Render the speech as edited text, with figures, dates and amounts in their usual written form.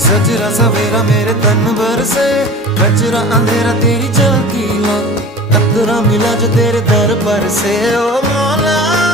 सजरा सवेरा मेरे तन भर से, कचरा अंधेरा तेरी झलकी ला, कतरा मिला जो तेरे दर पर से। ओ मौला